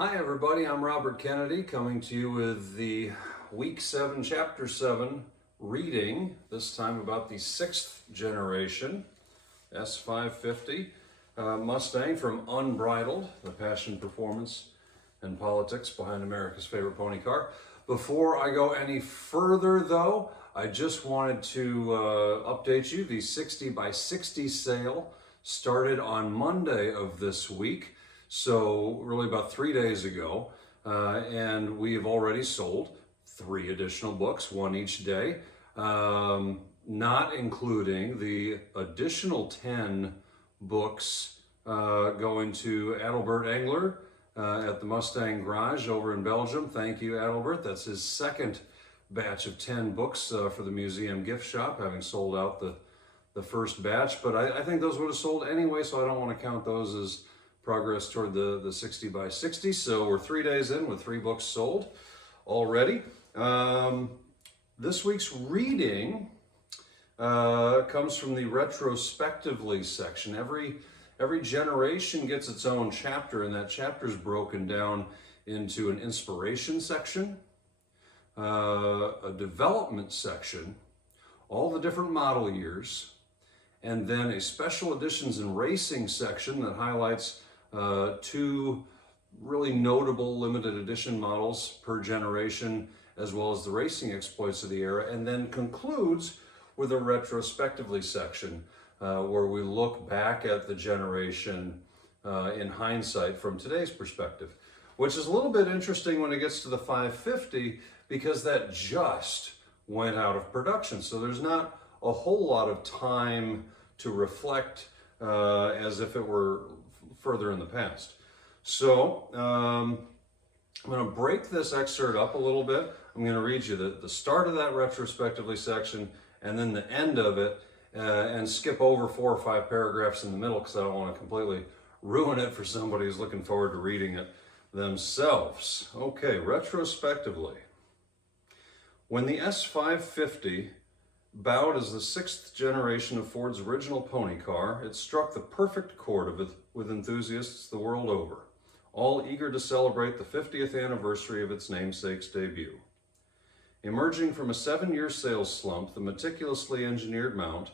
Hi everybody, I'm Robert Kennedy coming to you with the Week 7, Chapter 7 reading, this time about the 6th generation S550 Mustang from Unbridled, the passion, performance, and politics behind America's favorite pony car. Before I go any further though, I just wanted to update you. The 60 by 60 sale started on Monday of this week. So really about 3 days ago, and we have already sold 3 additional books, one each day, not including the additional 10 books going to Adalbert Engler at the Mustang Garage over in Belgium. Thank you, Adalbert. That's his second batch of 10 books for the museum gift shop, having sold out the first batch. But I think those would have sold anyway, so I don't want to count those as progress toward the 60 by 60. So we're 3 days in with 3 books sold already. This week's reading comes from the retrospectively section. Every generation gets its own chapter, and that chapter is broken down into an inspiration section, a development section, all the different model years, and then a special editions and racing section that highlights 2 really notable limited edition models per generation, as well as the racing exploits of the era, and then concludes with a retrospectively section where we look back at the generation in hindsight from today's perspective, which is a little bit interesting when it gets to the 550 because that just went out of production. So there's not a whole lot of time to reflect as if it were further in the past. So I'm going to break this excerpt up a little bit. I'm going to read you the start of that retrospectively section and then the end of it and skip over 4 or 5 paragraphs in the middle because I don't want to completely ruin it for somebody who's looking forward to reading it themselves. Okay, retrospectively. When the S550 bowed as the 6th generation of Ford's original pony car, it struck the perfect chord with enthusiasts the world over, all eager to celebrate the 50th anniversary of its namesake's debut. Emerging from a 7-year sales slump, the meticulously engineered mount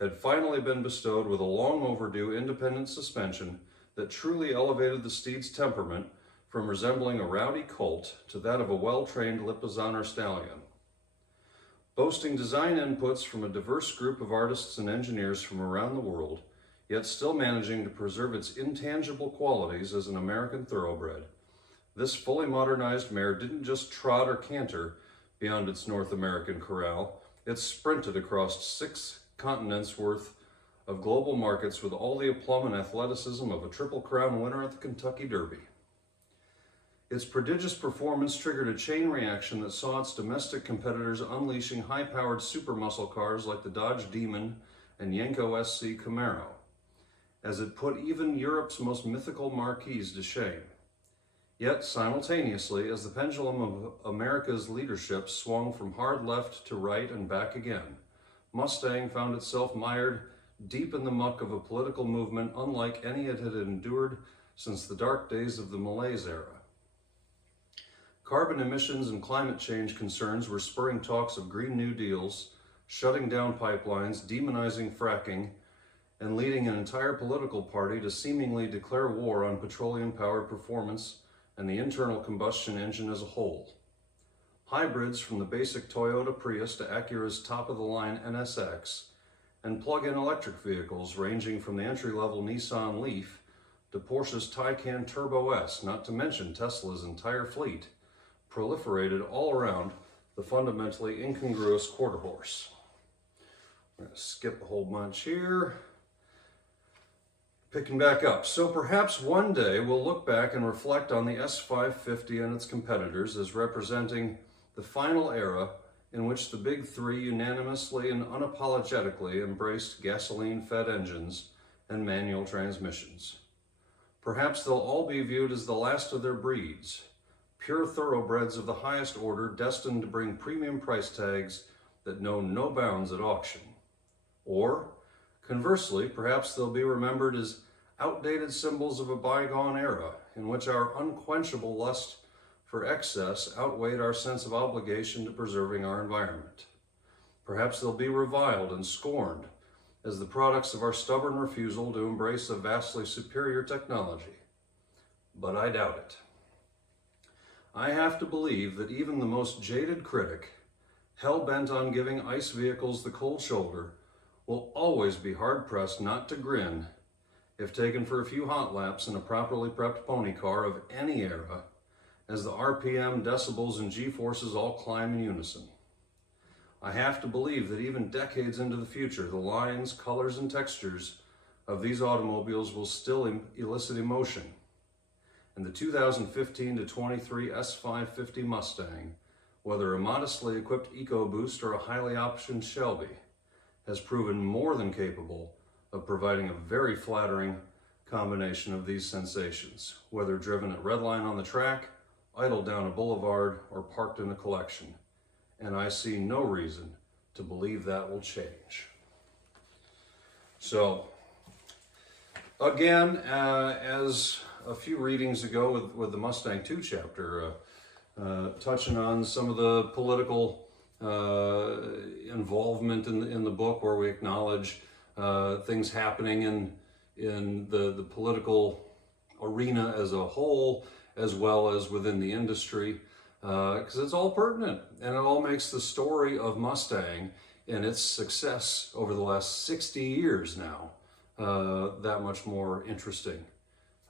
had finally been bestowed with a long overdue independent suspension that truly elevated the steed's temperament from resembling a rowdy colt to that of a well-trained Lipizzaner stallion. Boasting design inputs from a diverse group of artists and engineers from around the world, yet still managing to preserve its intangible qualities as an American thoroughbred, this fully modernized mare didn't just trot or canter beyond its North American corral, it sprinted across 6 continents worth of global markets with all the aplomb and athleticism of a Triple Crown winner at the Kentucky Derby. Its prodigious performance triggered a chain reaction that saw its domestic competitors unleashing high-powered super muscle cars like the Dodge Demon and Yenko SC Camaro, as it put even Europe's most mythical marquees to shame. Yet, simultaneously, as the pendulum of America's leadership swung from hard left to right and back again, Mustang found itself mired deep in the muck of a political movement unlike any it had endured since the dark days of the Malaise era. Carbon emissions and climate change concerns were spurring talks of Green New Deals, shutting down pipelines, demonizing fracking, and leading an entire political party to seemingly declare war on petroleum-powered performance and the internal combustion engine as a whole. Hybrids from the basic Toyota Prius to Acura's top-of-the-line NSX, and plug-in electric vehicles ranging from the entry-level Nissan Leaf to Porsche's Taycan Turbo S, not to mention Tesla's entire fleet, proliferated all around the fundamentally incongruous quarter horse. I'm going to skip a whole bunch here. Picking back up. So perhaps one day we'll look back and reflect on the S550 and its competitors as representing the final era in which the big 3 unanimously and unapologetically embraced gasoline-fed engines and manual transmissions. Perhaps they'll all be viewed as the last of their breeds, pure thoroughbreds of the highest order destined to bring premium price tags that know no bounds at auction. Or, conversely, perhaps they'll be remembered as outdated symbols of a bygone era, in which our unquenchable lust for excess outweighed our sense of obligation to preserving our environment. Perhaps they'll be reviled and scorned as the products of our stubborn refusal to embrace a vastly superior technology. But I doubt it. I have to believe that even the most jaded critic, hell-bent on giving ICE vehicles the cold shoulder, will always be hard-pressed not to grin if taken for a few hot laps in a properly prepped pony car of any era, as the RPM, decibels, and G-forces all climb in unison. I have to believe that even decades into the future, the lines, colors, and textures of these automobiles will still elicit emotion. And the 2015 to 23 S550 Mustang, whether a modestly equipped EcoBoost or a highly optioned Shelby, has proven more than capable of providing a very flattering combination of these sensations, whether driven at redline on the track, idled down a boulevard, or parked in a collection. And I see no reason to believe that will change. So, again, as a few readings ago with the Mustang 2 chapter, touching on some of the political involvement in the book, where we acknowledge things happening in the political arena as a whole, as well as within the industry, because it's all pertinent, and it all makes the story of Mustang and its success over the last 60 years now that much more interesting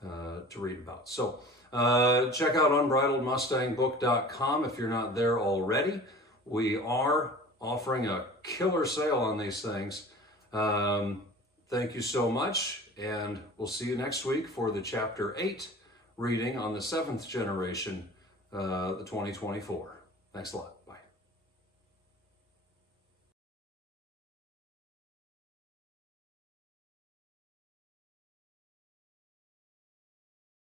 to read about. So check out unbridledmustangbook.com if you're not there already. We are offering a killer sale on these things. Thank you so much, and we'll see you next week for the Chapter 8 reading on the 7th generation, the 2024. Thanks a lot.